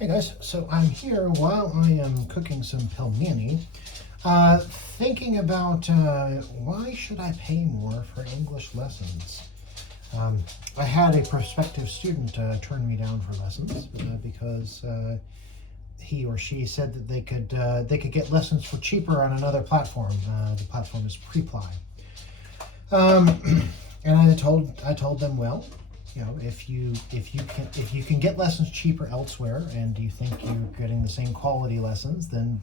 Hey guys, so I'm here while I am cooking some pelmeni, thinking about why should I pay more for English lessons? I had a prospective student turn me down for lessons because he or she said that they could get lessons for cheaper on another platform. The platform is Preply. And I told them, well, you know, if you can get lessons cheaper elsewhere, and you think you're getting the same quality lessons, then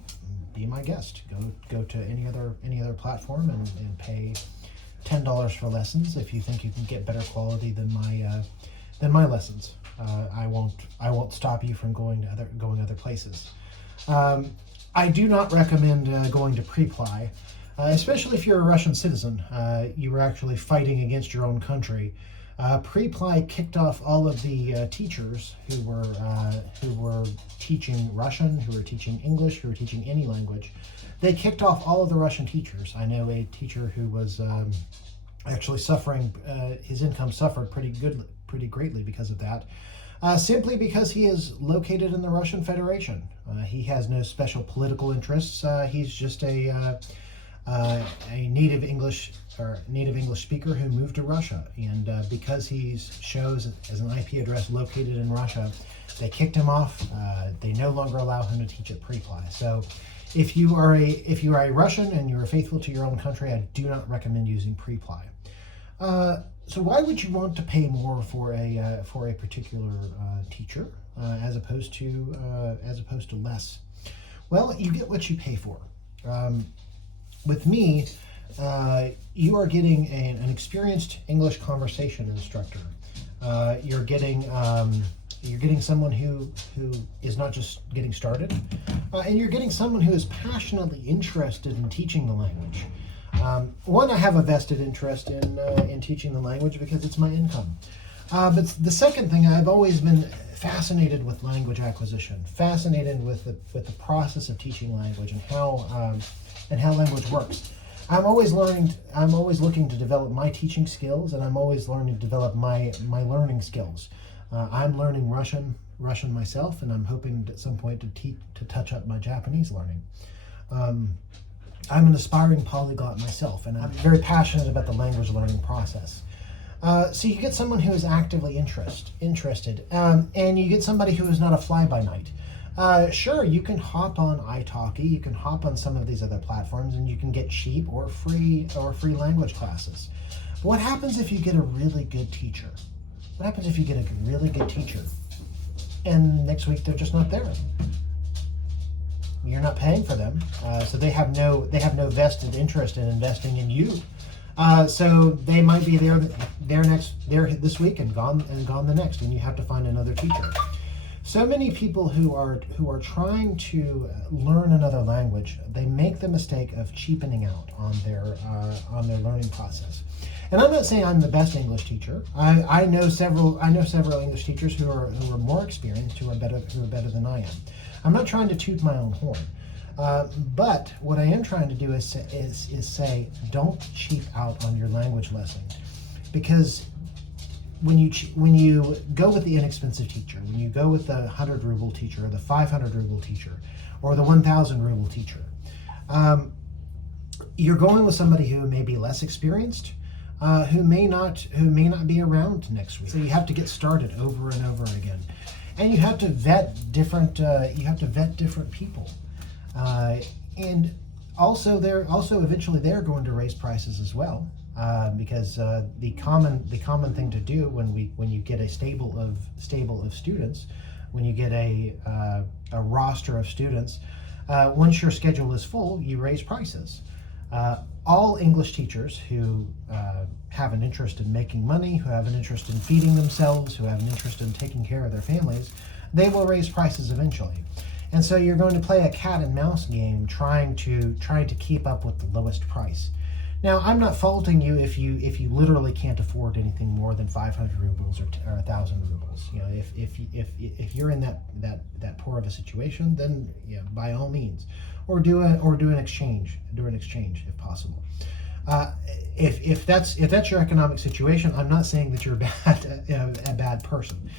be my guest. Go to any other platform and pay $10 for lessons if you think you can get better quality than my lessons. I won't stop you from going other places. I do not recommend going to Preply. Especially if you're a Russian citizen, you were actually fighting against your own country. Preply kicked off all of the teachers who were teaching Russian, who were teaching English, who were teaching any language. They kicked off all of the Russian teachers. I know a teacher who was actually suffering. His income suffered pretty greatly because of that. Simply because he is located in the Russian Federation. He has no special political interests. He's just a native English speaker who moved to Russia, and because he shows as an IP address located in Russia, they kicked him off. They no longer allow him to teach at Preply. So, if you are a Russian and you are faithful to your own country, I do not recommend using Preply. So why would you want to pay more for a particular teacher as opposed to less? Well, you get what you pay for. With me, you are getting an experienced English conversation instructor. You're getting someone who is not just getting started, and you're getting someone who is passionately interested in teaching the language. One, I have a vested interest in teaching the language because it's my income. But the second thing, I've always been fascinated with language acquisition, fascinated with the process of teaching language and how language works. I'm always looking to develop my teaching skills, and I'm always learning to develop my learning skills. I'm learning Russian myself, and I'm hoping at some point to touch up my Japanese learning. I'm an aspiring polyglot myself, and I'm very passionate about the language learning process. So you get someone who is actively interested, and you get somebody who is not a fly-by-night. Sure, you can hop on italki, you can hop on some of these other platforms, and you can get cheap or free language classes. But what happens if you get a really good teacher? What happens if you get a really good teacher, and next week they're just not there? You're not paying for them, so they have no vested interest in investing in you. So they might be there this week and gone the next, and you have to find another teacher. So many people who are trying to learn another language, they make the mistake of cheapening out on their learning process. And I'm not saying I'm the best English teacher. I know several English teachers who are more experienced, who are better than I am. I'm not trying to toot my own horn. But what I am trying to do is say, don't cheap out on your language lesson, because when you go with the inexpensive teacher, when you go with the 100 ruble teacher, or the 500 ruble teacher, or the 1,000 ruble teacher, you're going with somebody who may be less experienced, who may not be around next week. So you have to get started over and over again, and you have to vet different people. And also eventually they're going to raise prices as well, because the common thing to do when you get a stable of students, when you get a roster of students, once your schedule is full, you raise prices. All English teachers who have an interest in making money, who have an interest in feeding themselves, who have an interest in taking care of their families, they will raise prices eventually. And so you're going to play a cat and mouse game trying to keep up with the lowest price. Now, I'm not faulting you if you literally can't afford anything more than 500 rubles or 1,000 rubles. You know, if you're in that poor of a situation, then yeah, by all means, or do an exchange if possible. If that's your economic situation, I'm not saying that you're a bad person.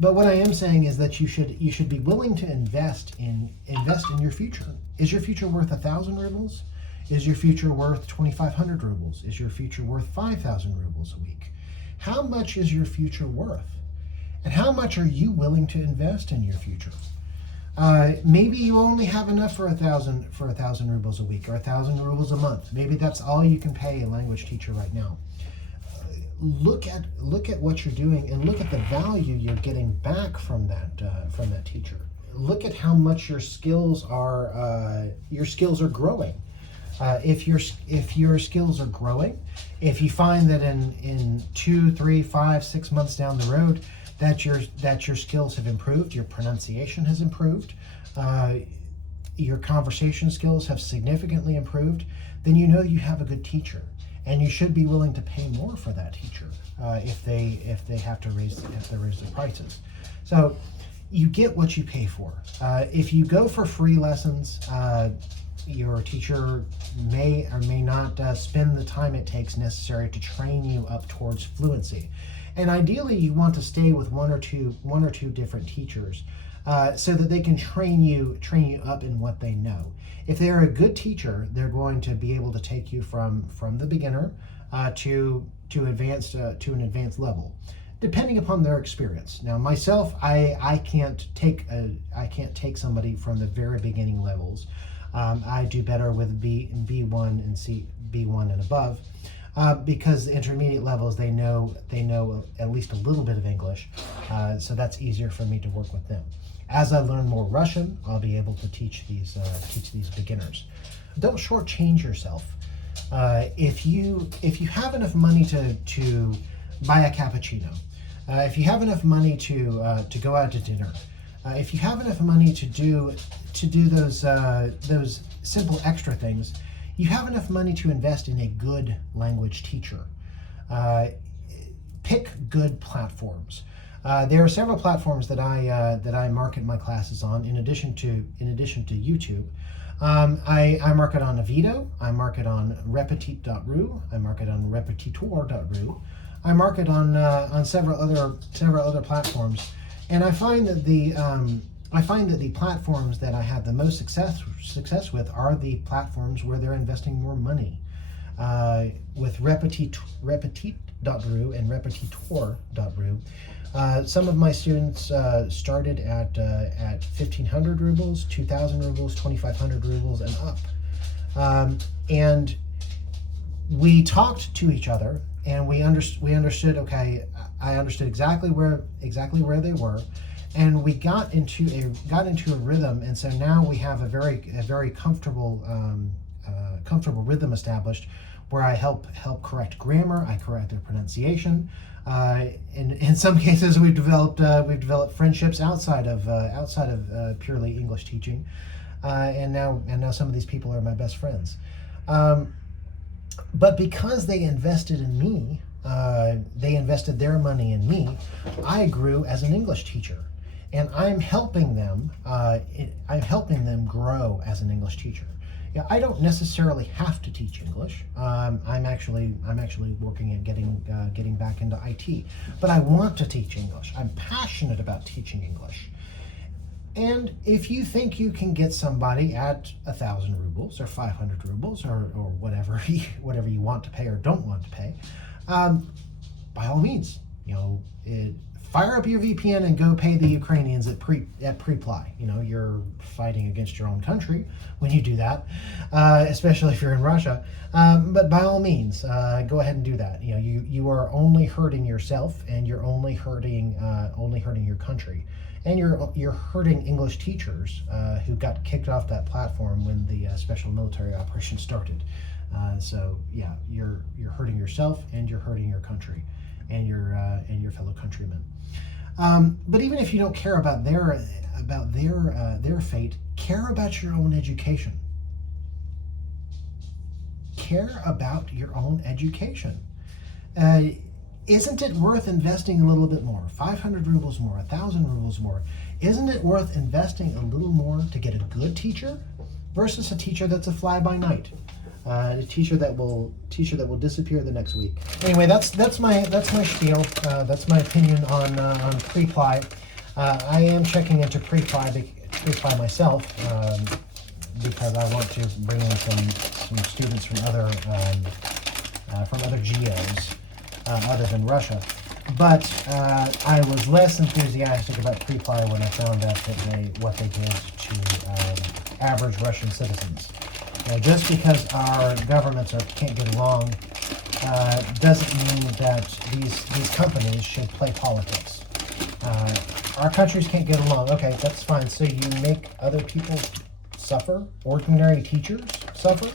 But what I am saying is that you should be willing to invest in your future. Is your future worth 1,000 rubles? Is your future worth 2,500 rubles? Is your future worth 5,000 rubles a week? How much is your future worth? And how much are you willing to invest in your future? Maybe you only have enough for 1,000 rubles a week or 1,000 rubles a month. Maybe that's all you can pay a language teacher right now. Look at what you're doing and look at the value you're getting back from that teacher. Look at how much your skills are growing. If your skills are growing, if you find that in 2, 3, 5, 6 months down the road that your skills have improved, your pronunciation has improved, your conversation skills have significantly improved, then you know you have a good teacher, and you should be willing to pay more for that teacher if they have to raise their prices. So you get what you pay for. If you go for free lessons, your teacher may or may not spend the time it takes necessary to train you up towards fluency. And ideally, you want to stay with one or two different teachers so that they can train you up in what they know. If they're a good teacher, they're going to be able to take you from the beginner to an advanced level, depending upon their experience. Now, myself, I can't take somebody from the very beginning levels. I do better with B1 and B1 and above. Because the intermediate levels, they know at least a little bit of English, so that's easier for me to work with them. As I learn more Russian, I'll be able to teach these beginners. Don't shortchange yourself. If you have enough money to buy a cappuccino, if you have enough money to go out to dinner, if you have enough money to do those simple extra things, you have enough money to invest in a good language teacher. Pick good platforms. There are several platforms that I market my classes on. In addition to YouTube, I market on Avito. I market on Repetit.ru. I market on Repetitor.ru. I market on several other platforms, and I find that the platforms that I have the most success with are the platforms where they're investing more money. With Repetit.ru and Repetitor.ru, some of my students started at 1,500 rubles, 2,000 rubles, 2,500 rubles, and up. And we talked to each other, and we understood. Okay, I understood exactly where they were. And we got into a rhythm, and so now we have a very comfortable rhythm established, where I help correct grammar, I correct their pronunciation. In some cases, we've developed friendships outside of purely English teaching, and now some of these people are my best friends. But because they invested in me, they invested their money in me, I grew as an English teacher. And I'm helping them grow as an English teacher. Yeah, I don't necessarily have to teach English. I'm actually working at getting back into IT, but I want to teach English. I'm passionate about teaching English. And if you think you can get somebody at 1,000 rubles or 500 rubles or whatever you want to pay or don't want to pay, by all means, fire up your VPN and go pay the Ukrainians at pre-ply. You're fighting against your own country when you do that, especially if you're in Russia. But by all means, go ahead and do that. You are only hurting yourself, and you're only hurting your country, and you're hurting English teachers who got kicked off that platform when the special military operation started. So yeah, you're hurting yourself, and you're hurting your country, and your fellow countrymen. But even if you don't care about their fate, care about your own education. Care about your own education. Isn't it worth investing a little bit more? 500 rubles more, 1,000 rubles more. Isn't it worth investing a little more to get a good teacher versus a teacher that's a fly-by-night? A teacher that will disappear the next week. Anyway, that's my spiel. That's my opinion on pre-ply. I am checking into pre-apply myself because I want to bring in some students from other geos other than Russia. But I was less enthusiastic about pre-apply when I found out that what they did to average Russian citizens. Now, just because our governments can't get along doesn't mean that these companies should play politics. Our countries can't get along. Okay, that's fine. So you make other people suffer, ordinary teachers suffer,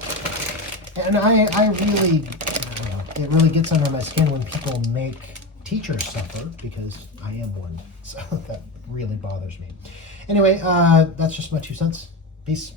and I really, it really gets under my skin when people make teachers suffer, because I am one. So that really bothers me. Anyway, that's just my 2 cents. Peace.